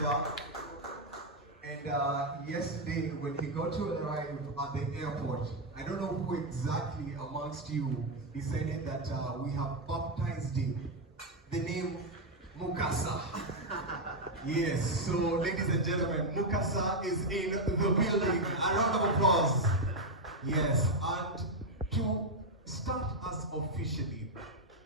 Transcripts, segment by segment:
Uganda. And yesterday, when he got to arrive at the airport, I don't know who exactly amongst you decided that we have baptized him. The name Mukasa. Yes, so ladies and gentlemen, Mukasa is in the building. A round of applause. Yes, and to start us officially,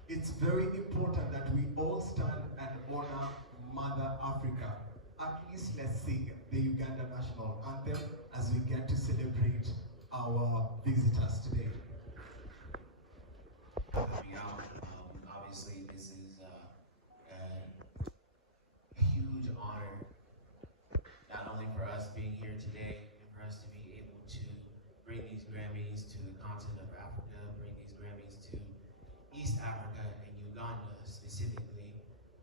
it's very important that we all stand and honor Mother Africa. At least let's sing the Uganda national anthem as we get to celebrate our visitors today. Obviously, this is a huge honor, not only for us being here today, and for us to be able to bring these Grammys to the continent of Africa, bring these Grammys to East Africa and Uganda specifically.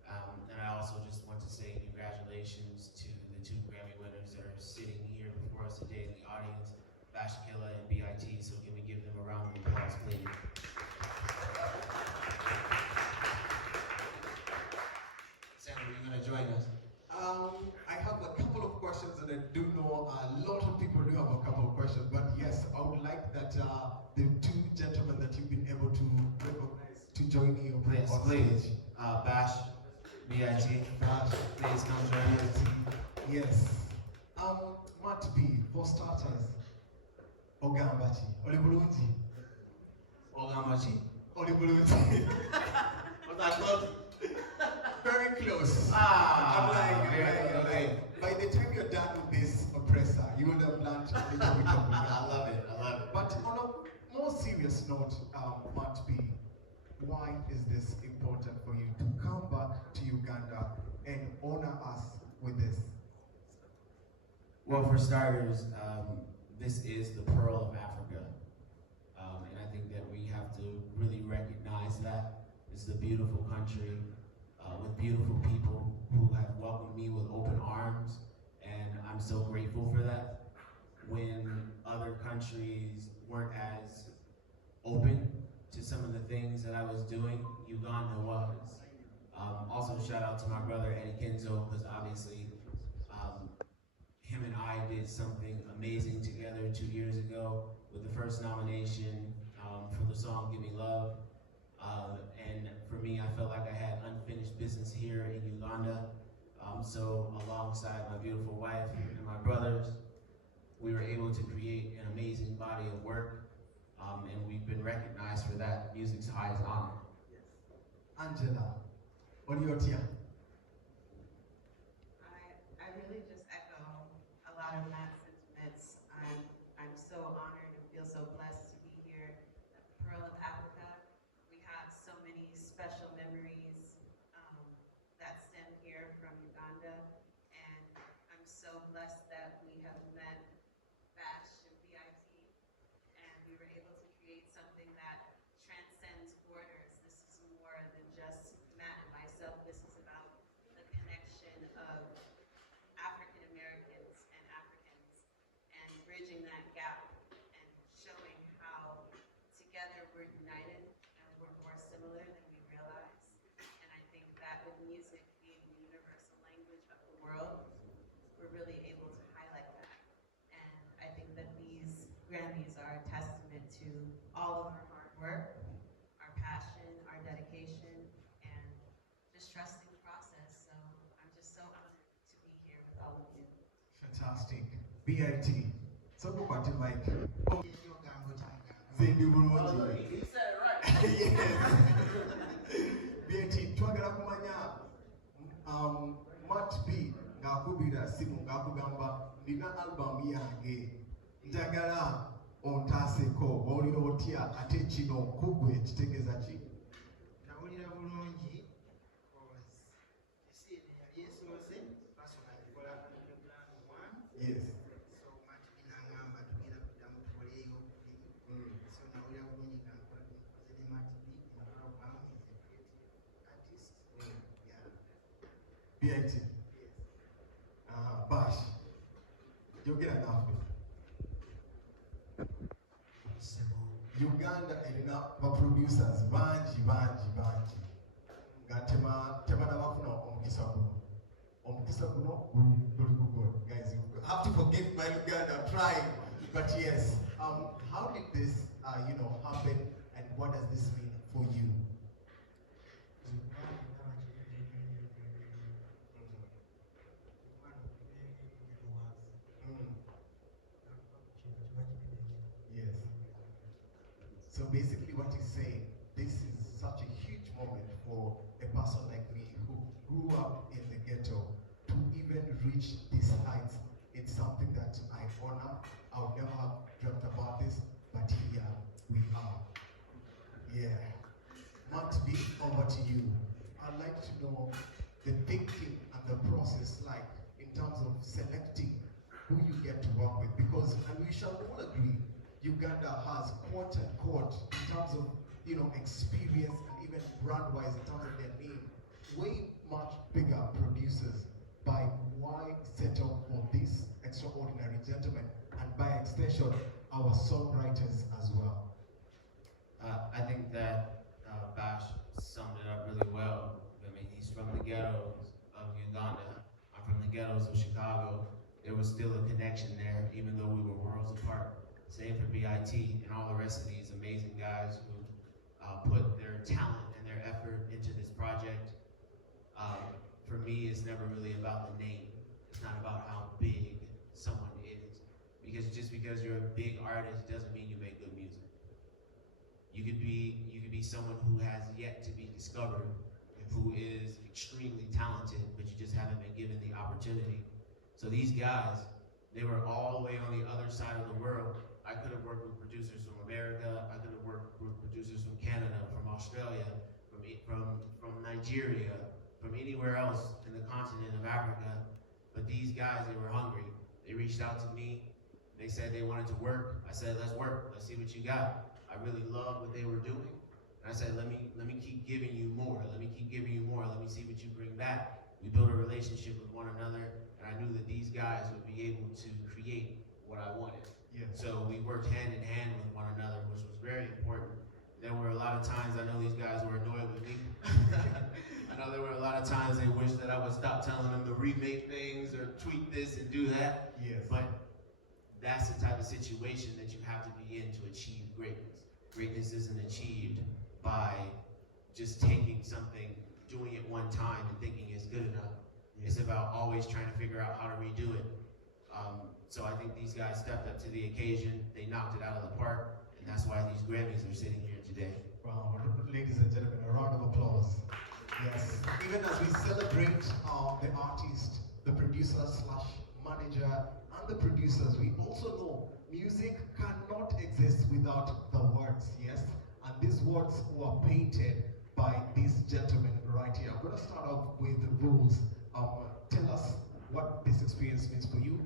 And I also just want to say congratulations to the two Grammy winners that are sitting here before us today in the audience, Killa and B.I.T. So can we give them a round of applause, please? Sandra, are you going to join us? I have a couple of questions, and I do know a lot of people do have a couple of questions, but yes, I would like that the two gentlemen that you've been able to recognize to join me on Please, please. Bash, B.I.T. Bash, please come join us. Yes. Matt B, for starters, Ogambachi, Olibulunji. Ogamachi. Olibulunji. Was that close? Very close. I'm lying. By the time you're done with this oppressor, you would have learned a little bit of I love it. But on a more serious note, Matt B, why is this important for you to come back to Uganda and honor us with this? Well, for starters, this is the pearl of Africa. And I think that we have to really recognize that. It's a beautiful country with beautiful people who have welcomed me with open arms. And I'm so grateful for that. When other countries weren't as open to some of the things that I was doing, Uganda was. Also, shout out to my brother Eddie Kenzo, because obviously him and I did something amazing together 2 years ago with the first nomination for the song Give Me Love. And for me, I felt like I had unfinished business here in Uganda. So alongside my beautiful wife and my brothers, we were able to create an amazing body of work. And we've been recognized for that, music's highest honor. Angela, what are your tears? I really just echo a lot of Matt's sentiments. I'm so honored and feel so blessed to be here at the Pearl of Africa. We have so many special memories that stem here from Uganda, and I'm so blessed that we have met Bash and B.I.T, and we were able to create something that transcends borders. This is more than just Matt and myself. This is about the connection of African Americans and Africans and bridging that gap and showing how together we're united and we're more similar than we realize. And I think that with music being the universal language of the world, we're really able to highlight that. And I think that these Grammys are a testament to all of our hard work, our passion, our dedication, and just trusting the process. So I'm just so honored to be here with all of you. Fantastic. B.I.T. So go back to Mike. Oh, Zendi Bulunji. He said it right. Yes. B.I.T. Twagala kumanya Matt B ngakubira simu ngakugamba nina album yange njagala ontaaseko olina otya ate kino kugwe kitegeeza ki? Nawulira bulungi esi yali esooze basobola kukola one. Yes. So Matt binangamba tugenda kuddamu tukoleyo okuli. So nawulira bulungi nga nkola nkoze ne Matt B program is a great artist. Yeah. B.I.T. Yes. Bash. Jogera naffe. Uganda erina ba-producers bangi nga tebanabafuna omukisa guno. Guys, you have to forgive my Uganda, I'm trying. But yes, how did this, happen, and what does this mean for you? Yes. So basically what he's saying, this is such a huge moment for a person like me who grew up in the ghetto to even reach these heights. It's something that I honor. I would never have dreamt about this, but here we are. Yeah. Matt B, over to you. I'd like to know the thinking and the process like in terms of selecting who you get to work with, because, and we shall all agree, Uganda has quote unquote, in terms of experience and even brand-wise in terms of their name, way much bigger producers. By why settle for this extraordinary gentleman, and by extension, our songwriters as well? I think that Bash summed it up really well. I mean, he's from the ghettos of Uganda. I'm from the ghettos of Chicago. There was still a connection there, even though we were worlds apart. Same for B.I.T. and all the rest of these amazing guys who put their talent and their effort into this project. For me, it's never really about the name. It's not about how big someone is. Because just because you're a big artist doesn't mean you make good music. You could be someone who has yet to be discovered, who is extremely talented, but you just haven't been given the opportunity. So these guys, they were all the way on the other side of the world. I could have worked with producers from America. I could have worked with producers from Canada, from Australia, from Nigeria, from anywhere else in the continent of Africa. But these guys, they were hungry. They reached out to me. They said they wanted to work. I said, let's work. Let's see what you got. I really loved what they were doing. And I said, let me keep giving you more. Let me keep giving you more. Let me see what you bring back. We built a relationship with one another, and I knew that these guys would be able to create what I wanted. Yeah. So we worked hand in hand with one another, which was very important. There were a lot of times I know these guys were annoyed with me. I know there were a lot of times they wished that I would stop telling them to remake things or tweak this and do that. Yes. But that's the type of situation that you have to be in to achieve greatness. Greatness isn't achieved by just taking something, doing it one time and thinking it's good enough. It's about always trying to figure out how to redo it. So I think these guys stepped up to the occasion. They knocked it out of the park, and that's why these Grammys are sitting here today. Wow, ladies and gentlemen, a round of applause. Yes, even as we celebrate the artist, the producer slash manager, and the producers, we also know music cannot exist without the words, yes? And these words were painted by this gentleman right here. I'm going to start off with the rules. Tell us what this experience means for you.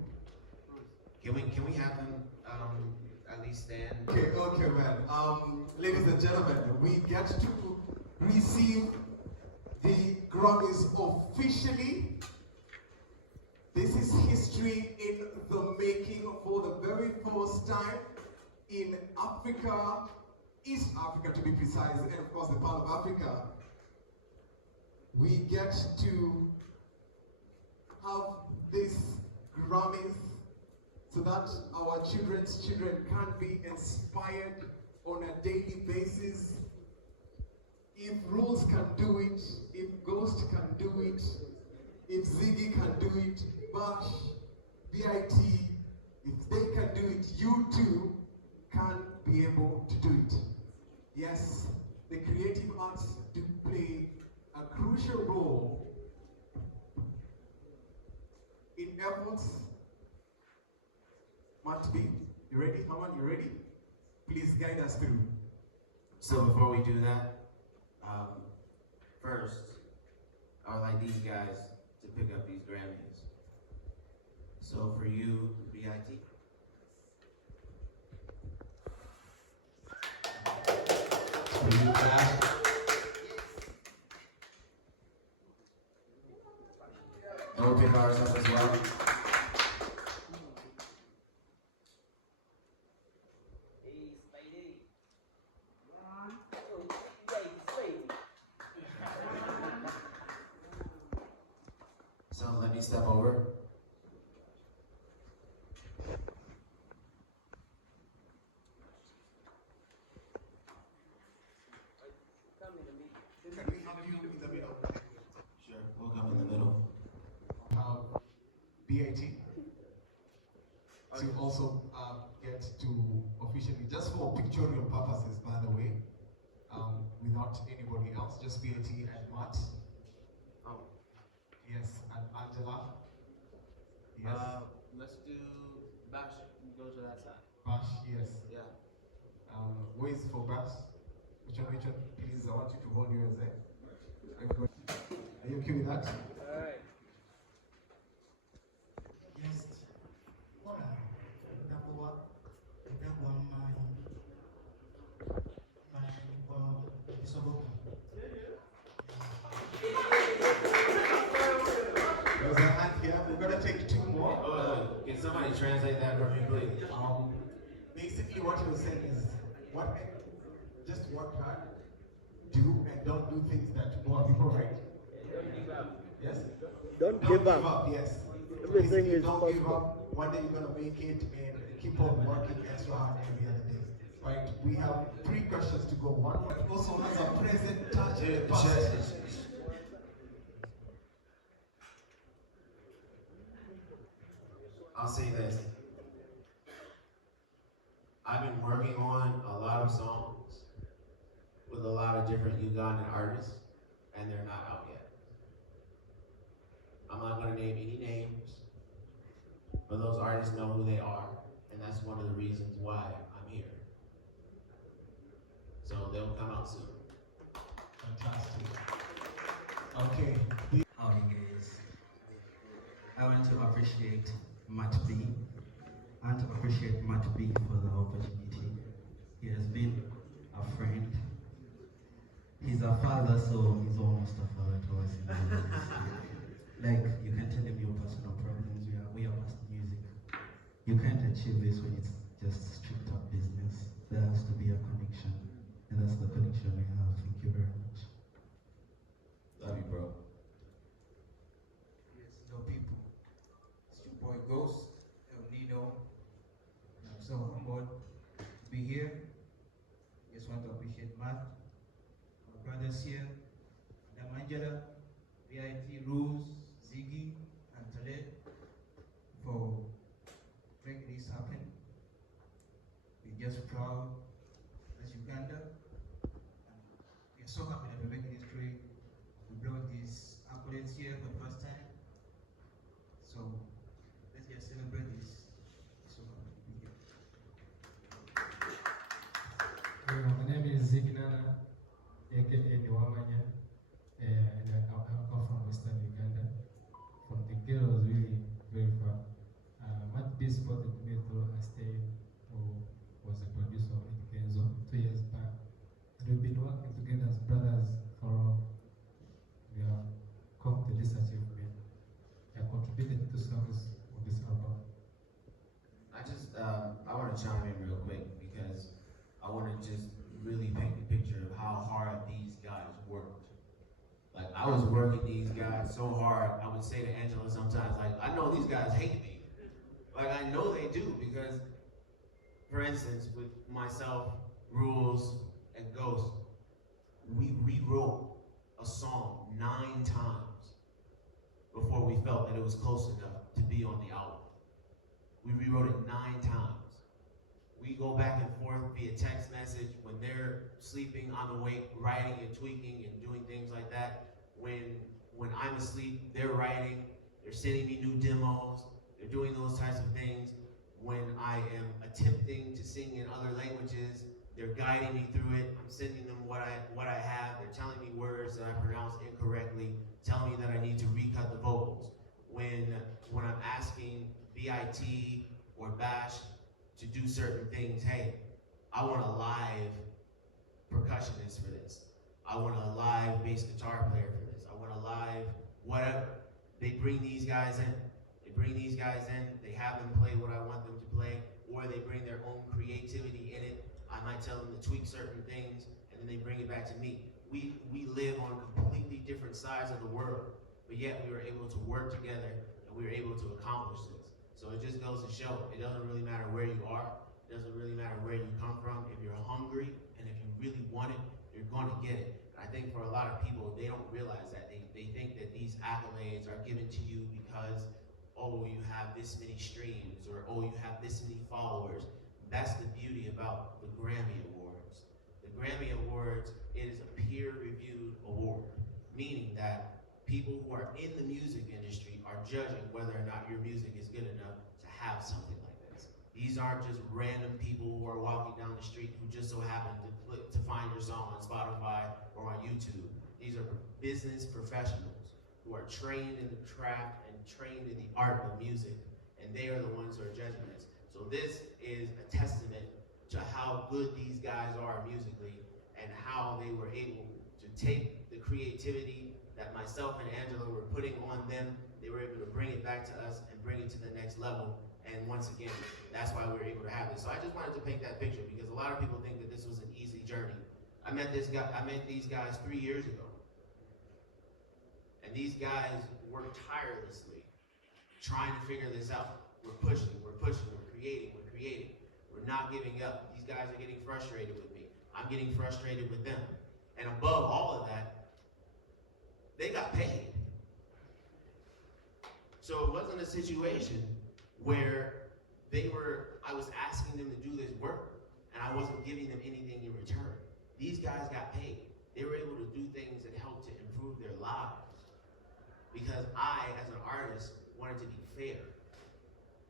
Can we have them at least stand? Okay, man. Ladies and gentlemen, we get to receive the Grammys officially. This is history in the making for the very first time in Africa, East Africa to be precise, and of course the part of Africa. We get to have this Grammys so that our children's children can be inspired on a daily basis. If Rules can do it, if Ghost can do it, if Ziggy can do it, Bash, B.I.T, if they can do it, you too can be able to do it. Yes, the creative arts do play a crucial role in efforts. Matt B, you ready? Haman, you ready? Please guide us through. So before we do that, first, I would like these guys to pick up these Grammys. So for you, B.I.T. For you, Bash. And we'll pick ours up as well. step over. Can we have you in the middle? Sure, we'll come in the middle. B.I.T. to also get to officially, just for pictorial purposes, by the way, without anybody else, just B.I.T. and Matt. Oh. Yes, and Angela. Yes. Let's do Bash. Go to that side. Bash, yes. Yeah. Ways for Bash. Which one? Please, I want you to hold yours there. Everybody. Are you okay with that? Alright. Yes. Ora, ndakuwa kisoboka. There's a hand here. We're gonna take two more. Can somebody translate that for me, please? Basically, what he was saying is, just work hard, do and don't do things that bore people, right? Yes. Don't give up. Yes. Everything Basically, is don't give possible. up. One day you're gonna make it, and keep on working extra hard every other day. Right? We have 3 questions to go. One also has a present touch. and past. I'll say this. I've been working on a lot of songs with a lot of different Ugandan artists, and they're not out yet. I'm not gonna name any names, but those artists know who they are, and that's one of the reasons why I'm here. So they'll come out soon. Fantastic. Okay. Howdy guys. I want to appreciate Matt B. I want to appreciate Matt B for the opportunity. He has been a friend. He's a father, so he's almost a father to us. Like, you can tell him your personal problems. We are past music. You can't achieve this when it's just stripped up business. There has to be a connection. And that's the connection we have. Thank you very much. Love you, bro. Yes, no people. It's your boy Ghost, El Nino. And I'm so humbled to be here. Just want to appreciate Matt, my brothers here, Madam Angela, B.I.T, Rules, Ziggy, and Taled for making this happen. We're just proud as Uganda. And we're so happy that we're making history. We brought these accolades here for the first time. So let's just celebrate this. So happy to be here. My name is Zignana, aka Niwamanya, and I come from Western Uganda. From the girls, really very far. Matt B spotted me through a stay who was a producer in Kenzo 2 years back. And we've been working together as brothers for all. We have come to this achievement. I contributed 2 songs on this album. I want to chime in real quick because I want to just really paint the picture of how hard these guys worked. Like, I was working these guys so hard, I would say to Angela sometimes, like, I know these guys hate me. Like, I know they do because, for instance, with myself, Rules, and Ghost, we rewrote a song 9 times before we felt that it was close enough to be on the album. We rewrote it 9 times. We go back and forth via text message when they're sleeping, I'm awake, writing and tweaking and doing things like that. When I'm asleep, they're writing, they're sending me new demos, they're doing those types of things. When I am attempting to sing in other languages, they're guiding me through it. I'm sending them what I have. They're telling me words that I pronounce incorrectly, telling me that I need to recut the vocals. When I'm asking B.I.T or Bash to do certain things, hey, I want a live percussionist for this. I want a live bass guitar player for this. I want a live whatever. They bring these guys in. They have them play what I want them to play, or they bring their own creativity in it. I might tell them to tweak certain things, and then they bring it back to me. We live on completely different sides of the world, but yet we were able to work together accomplish this. So it just goes to show, it doesn't really matter where you are, it doesn't really matter where you come from. If you're hungry and if you really want it, you're gonna get it. I think for a lot of people, they don't realize that. They think that these accolades are given to you because, oh, you have this many streams, or oh, you have this many followers. That's the beauty about the Grammy Awards. The Grammy Awards, it is a peer-reviewed award, meaning that people who are in the music industry are judging whether or not your music is good enough to have something like this. These aren't just random people who are walking down the street who just so happen to find your song on Spotify or on YouTube. These are business professionals who are trained in the craft and trained in the art of music, and they are the ones who are judging this. So this is a testament to how good these guys are musically and how they were able to take the creativity that myself and Angela were putting on them. They were able to bring it back to us and bring it to the next level. And once again, that's why we were able to have this. So I just wanted to paint that picture because a lot of people think that this was an easy journey. I met these guys 3 years ago. And these guys worked tirelessly trying to figure this out. We're pushing, we're creating. We're not giving up. These guys are getting frustrated with me. I'm getting frustrated with them. And above all of that, they got paid. So it wasn't a situation where I was asking them to do this work and I wasn't giving them anything in return. These guys got paid. They were able to do things that helped to improve their lives. Because I, as an artist, wanted to be fair.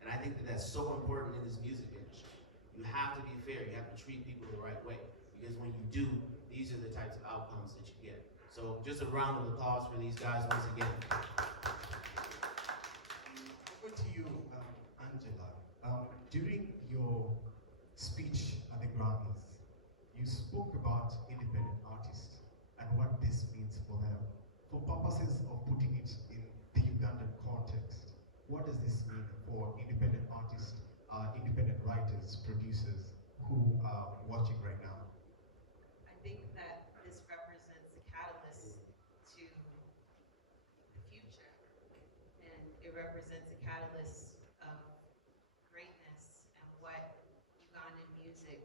And I think that that's so important in this music industry. You have to be fair. You have to treat people the right way. Because when you do, these are the types of outcomes that you get. So just a round of applause for these guys once again. Over to you, Angela. During your speech at the Grammys, you spoke about independent artists and what this means for them. For purposes of putting it in the Ugandan context, what does this mean for independent artists, independent writers, producers who are watching right now? I think that this represents a catalyst to the future, and it represents a catalyst of greatness and what Ugandan music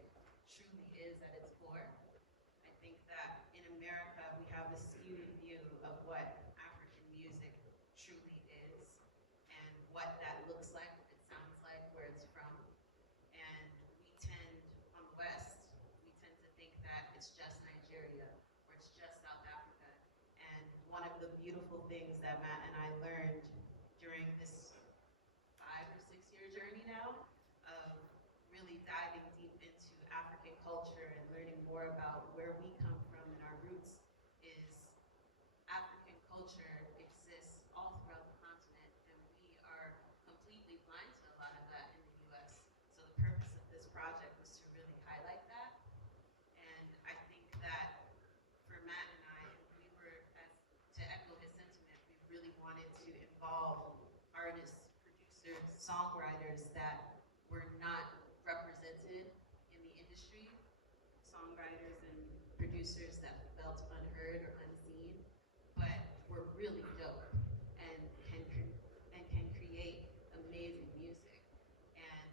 truly is at its core. I think that in America we have a skewed view of what African music truly is and what that looks like, what it sounds like, where it's from. And we tend, on the West, we tend to think that it's just Nigeria or it's just South Africa. And one of the beautiful things that Matt and I learned during this 5 or 6 year journey now of really diving deep into African culture and learning more about where we come from and our roots is African culture exists all throughout the continent, and we are completely blind to a lot of that in the US. So the purpose of this project was to really highlight that. And I think that for Matt and I, to echo his sentiment, we really wanted to involve artists, producers, songwriters that were not represented in the industry, songwriters and producers that felt unheard or unseen, but were really dope and can create amazing music. And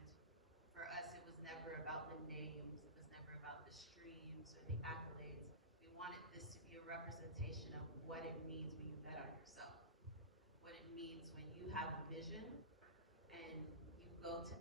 for us, it was never about the names, it was never about the streams or the accolades. We wanted this to be a representation of what it means when you bet on yourself, what it means when you have a vision and you go to